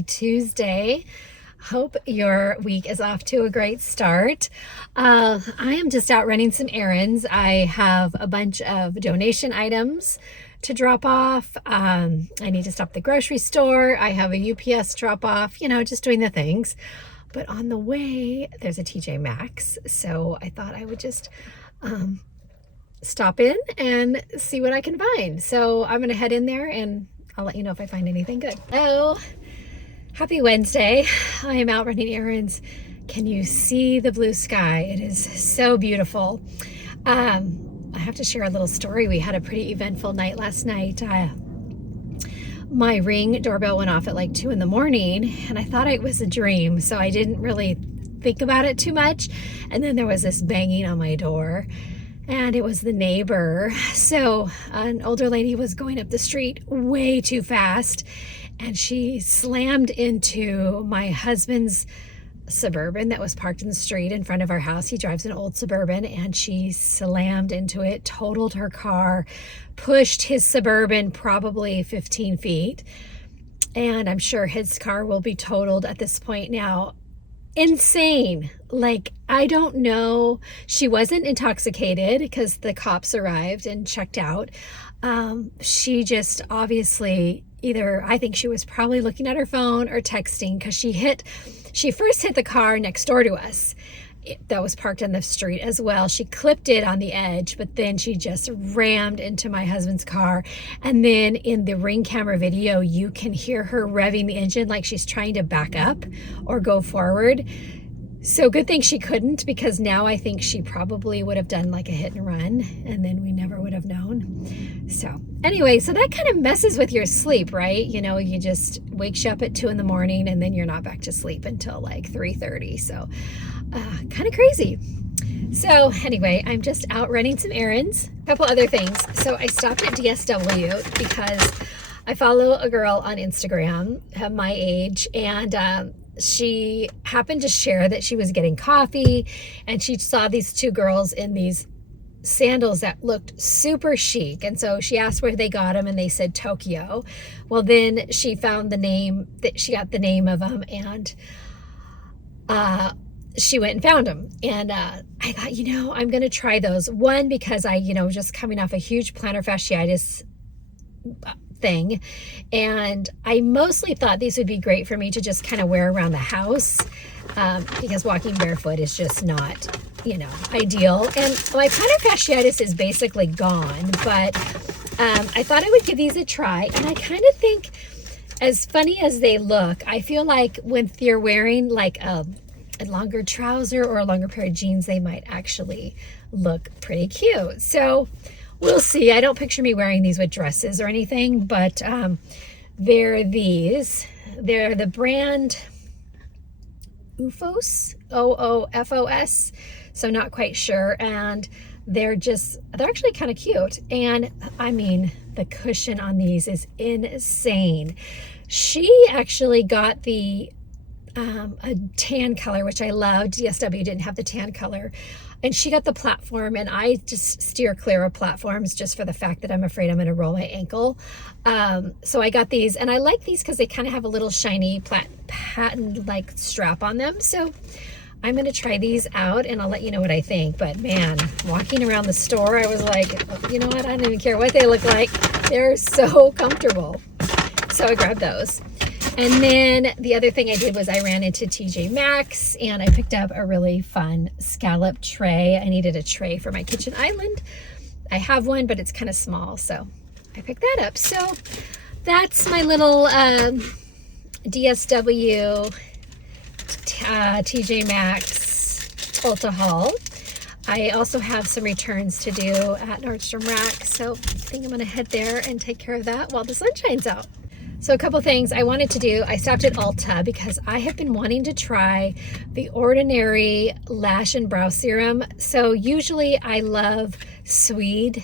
Happy Tuesday. Hope your week is off to a great start. I am just out running some errands. I have a bunch of donation items to drop off. I need to stop at the grocery store. I have a UPS drop off, just doing the things. But on the way, there's a TJ Maxx. So I thought I would just stop in and see what I can find. So I'm going to head in there and I'll let you know if I find anything good. Hello. Happy Wednesday. I am out running errands. Can you see the blue sky? It is so beautiful. I have to share a little story. We had a pretty eventful night last night. My Ring doorbell went off at like 2 a.m. and I thought it was a dream, so I didn't really think about it too much. And then there was this banging on my door, and it was the neighbor. So an older lady was going up the street way too fast, and she slammed into my husband's Suburban that was parked in the street in front of our house. He drives an old Suburban, and she slammed into it, totaled her car, pushed his Suburban probably 15 feet. And I'm sure his car will be totaled at this point now. Insane. Like, I don't know. She wasn't intoxicated because the cops arrived and checked out. She just obviously I think she was probably looking at her phone or texting, because she first hit the car next door to us that was parked on the street as well. She clipped it on the edge, but then she just rammed into my husband's car. And then in the Ring camera video, you can hear her revving the engine like she's trying to back up or go forward. So good thing she couldn't, because now I think she probably would have done like a hit and run, and then we never would have known. So anyway, so that kind of messes with your sleep, right? You just wakes you up at 2 a.m. and then you're not back to sleep until like 3:30. So kind of crazy. So anyway, I'm just out running some errands. A couple other things. So I stopped at DSW because I follow a girl on Instagram my age, and she happened to share that she was getting coffee, and she saw these two girls in these sandals that looked super chic. And so she asked where they got them, and they said Tokyo. Well, then she found she got the name of them, and she went and found them. And I thought, I'm going to try those. One, because I, just coming off a huge plantar fasciitis thing, and I mostly thought these would be great for me to just kind of wear around the house, because walking barefoot is just not, ideal. And my plantar fasciitis is basically gone, but I thought I would give these a try. And I kind of think, as funny as they look, I feel like when you're wearing like a longer trouser or a longer pair of jeans, they might actually look pretty cute. So we'll see. I don't picture me wearing these with dresses or anything, but they're these. They're the brand OOFOS, OOFOS, so not quite sure. And they're actually kind of cute. And I mean, the cushion on these is insane. She actually got a tan color, which I loved. DSW didn't have the tan color. And she got the platform, and I just steer clear of platforms just for the fact that I'm afraid I'm going to roll my ankle. So I got these, and I like these because they kind of have a little shiny patent-like strap on them. So I'm going to try these out, and I'll let you know what I think. But man, walking around the store, I was like, you know what? I don't even care what they look like. They're so comfortable. So I grabbed those. And then the other thing I did was I ran into TJ Maxx, and I picked up a really fun scallop tray. I needed a tray for my kitchen island. I have one, but it's kind of small, so I picked that up. So that's my little DSW TJ Maxx Ulta haul. I also have some returns to do at Nordstrom Rack, so I think I'm going to head there and take care of that while the sun shines out. So a couple things I wanted to do. I stopped at Ulta because I have been wanting to try the Ordinary Lash and Brow Serum. So usually I love Swede,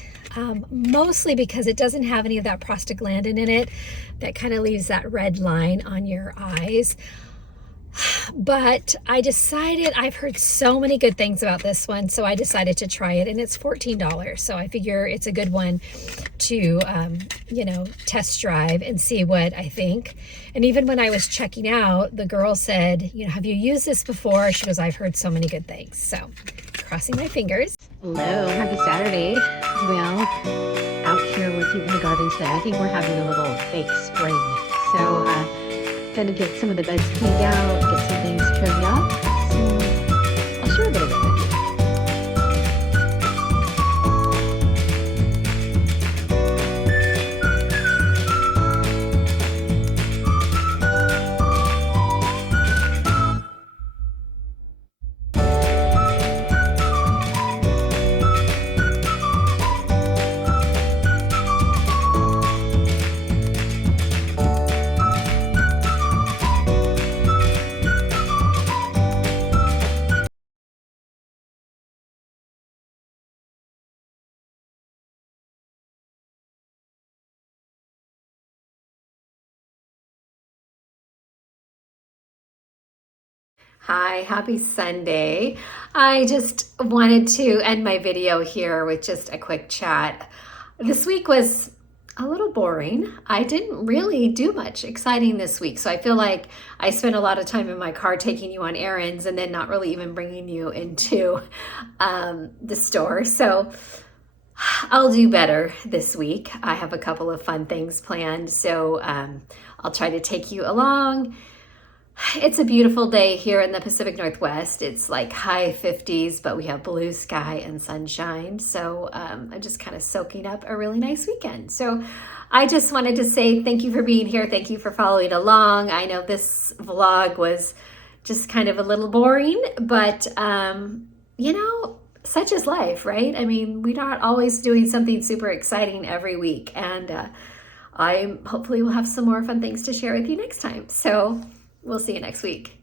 mostly because it doesn't have any of that prostaglandin in it that kind of leaves that red line on your eyes. But I decided, I've heard so many good things about this one, so I decided to try it, and it's $14. So I figure it's a good one to, test drive and see what I think. And even when I was checking out, the girl said, have you used this before? She goes, I've heard so many good things. So crossing my fingers. Hello, happy Saturday. Well, out here working in the garden today. I think we're having a little fake spring. So, gonna get some of the beds cleaned out, get some things trimmed up. So, I'll share a bit of it with you. Hi, happy Sunday. I just wanted to end my video here with just a quick chat. This week was a little boring. I didn't really do much exciting this week. So I feel like I spent a lot of time in my car taking you on errands and then not really even bringing you into the store. So I'll do better this week. I have a couple of fun things planned. So I'll try to take you along. It's a beautiful day here in the Pacific Northwest. It's like high 50s, but we have blue sky and sunshine. So I'm just kind of soaking up a really nice weekend. So I just wanted to say thank you for being here. Thank you for following along. I know this vlog was just kind of a little boring, but such is life, right? I mean, we're not always doing something super exciting every week. And I hopefully will have some more fun things to share with you next time. So we'll see you next week.